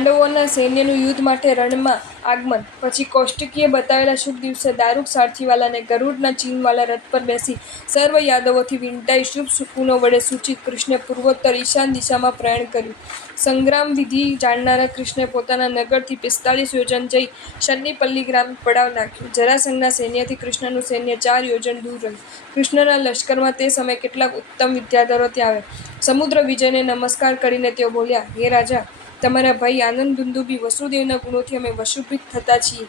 પાંડવોના સૈન્યનું યુદ્ધ માટે રણમાં આગમન. પછી કૌષ્ટિકીએ બતાવેલા શુભ દિવસે દારૂક સારથીવાલાને ગરુડના ચીનવાલા રથ પર બેસી સર્વ યાદવોથી વીંટાઈ શુભ સુકુનો વડે સૂચિત કૃષ્ણે પૂર્વોત્તર ઈશાન દિશામાં પ્રયાણ કર્યું. સંગ્રામ વિધિ જાણનારા કૃષ્ણે પોતાના નગરથી પિસ્તાળીસ યોજન જઈ શનિપલ્લી ગ્રામ પડાવ નાખ્યો. જરાસંઘના સૈન્યથી કૃષ્ણનું સૈન્ય ચાર યોજન દૂર રહ્યું. કૃષ્ણના લશ્કરમાં તે સમયે કેટલાક ઉત્તમ વિદ્યાધરો ત્યાં આવ્યા. સમુદ્ર વિજયને નમસ્કાર કરીને તેઓ બોલ્યા, હે રાજા, તમારા ભાઈ આનંદ દુંદુભી વસુદેવના ગુણોથી અમે વશુભિત થતા છીએ.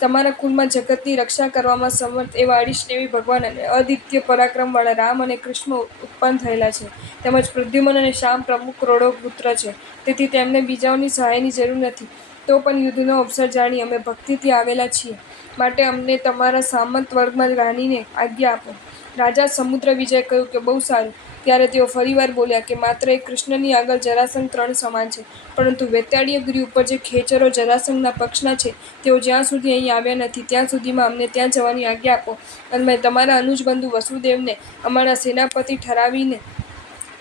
તમારા કુલમાં જગતની રક્ષા કરવામાં સમર્થ એવા અડિષ્ટેવી ભગવાન અને અદિત્ય પરાક્રમવાળા રામ અને કૃષ્ણ ઉત્પન્ન થયેલા છે. તેમજ પ્રદ્યુમન અને શ્યામ પ્રમુખ કરોડો પુત્ર છે. તેથી તેમને બીજાઓની સહાયની જરૂર નથી. તો પણ યુદ્ધનો અવસર જાણી અમે ભક્તિથી આવેલા છીએ. માટે અમને તમારા સામંત વર્ગમાં રાણીને આજ્ઞા આપો. રાજા સમુદ્ર વિજય કહ્યું કે, બહુ સારું. ત્યારે તેઓ ફરીવાર બોલ્યા કે, માત્ર એ કૃષ્ણની આગળ જરાસંઘ ત્રણ સમાન છે, પરંતુ વેતાળીયગીરી ઉપર જે ખેચરો જરાસંઘના પક્ષના છે, તેઓ જ્યાં સુધી અહીં આવ્યા નથી, ત્યાં સુધીમાં અમને ત્યાં જવાની આજ્ઞા આપો. અને મેં તમારા અનુજબંધુ વસુદેવને, અમારા સેનાપતિ ઠરાવીને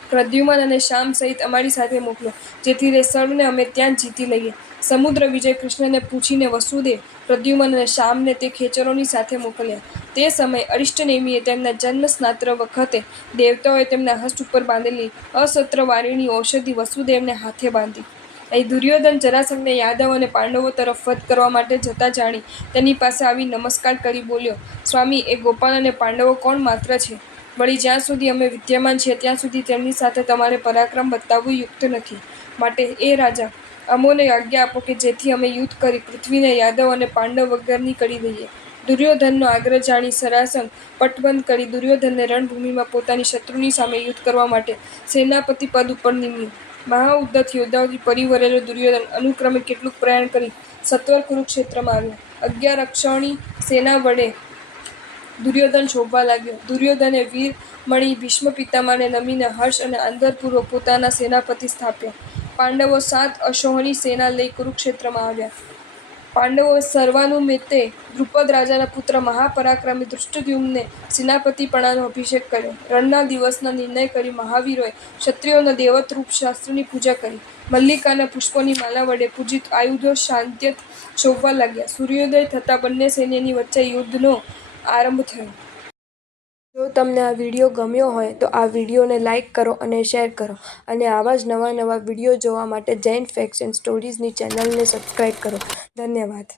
પ્રદ્યુમન અને શ્યામ સહિત અમારી સાથે મોકલો. જેથી તે સર્વને અમે ત્યાં જીતી લઈએ. સમુદ્ર વિજય કૃષ્ણને પૂછીને વસુદેવ, પ્રદ્યુમન અને શ્યામને તે ખેચરોની સાથે મોકલ્યા. તે સમયે અરિષ્ટનેમીએ તેમના જન્મ સ્નાત્ર વખતે દેવતાઓએ તેમના હસ્ત ઉપર બાંધેલી અસત્ર વારીની ઔષધિ વસુદેવને હાથે બાંધી. અહીં દુર્યોધન જરાસંઘને યાદવ અને પાંડવો તરફ વધ કરવા માટે જતા જાણી તેની પાસે આવી નમસ્કાર કરી બોલ્યો, સ્વામી, એ ગોપાલ અને પાંડવો કોણ માત્ર છે? વળી જ્યાં સુધી અમે વિદ્યમાન છીએ, ત્યાં સુધી તેમની સાથે તમારે પરાક્રમ બતાવવું યુક્ત નથી. માટે એ રાજા, અમોને આજ્ઞા આપો કે જેથી અમે યુદ્ધ કરી પૃથ્વીને યાદવ અને પાંડવ વગરની કરી દઈએ દુર્યોધનનો આગ્રહ જાણી સરાસંગ પટબંધ કરી દુર્યોધનને રણભૂમિમાં પોતાની શત્રુની સામે યુદ્ધ કરવા માટે સેનાપતિ પદ ઉપર નિમ્યું મહાઉદ્દત યોદ્ધાઓથી પરિવરેલો દુર્યોધન અનુક્રમે કેટલુંક પ્રયાણ કરી સત્વર કુરુક્ષેત્રમાં આવ્યો. અગિયાર અક્ષૌણી સેના વડે દુર્યોધન શોભવા લાગ્યો. દુર્યોધને વીર મળી ભીષ્મ પિતામાને નમીને હર્ષ અને આદરપૂર્વક પોતાના સેનાપતિ સ્થાપ્યા. પાંડવો સાત અશોહની સેના લઈ કુરુક્ષેત્રમાં આવ્યા. પાંડવો સર્વાનુમતે દ્રુપદ રાજાના પુત્ર મહાપરાક્રમી ધૃષ્ટદ્યુમ્નને સેનાપતિપણાનો અભિષેક કર્યો. રણના દિવસનો નિર્ણય કરી મહાવીરોએ ક્ષત્રિયોના દેવતરૂપ શાસ્ત્રની પૂજા કરી. મલ્લિકાના પુષ્પોની માલા વડે પૂજિત આયુધો શાંત્યત શોભવા લાગ્યા. સૂર્યોદય થતાં બંને સૈન્યની વચ્ચે યુદ્ધનો આરંભ થયો. જો તમને આ વીડિયો ગમ્યો હોય તો આ વિડીયોને લાઇક કરો અને શેર કરો અને આવા જ નવા નવા વીડિયો જોવા માટે જૈન ફેક્શન સ્ટોરીઝની ચેનલને સબસ્ક્રાઈબ કરો. ધન્યવાદ.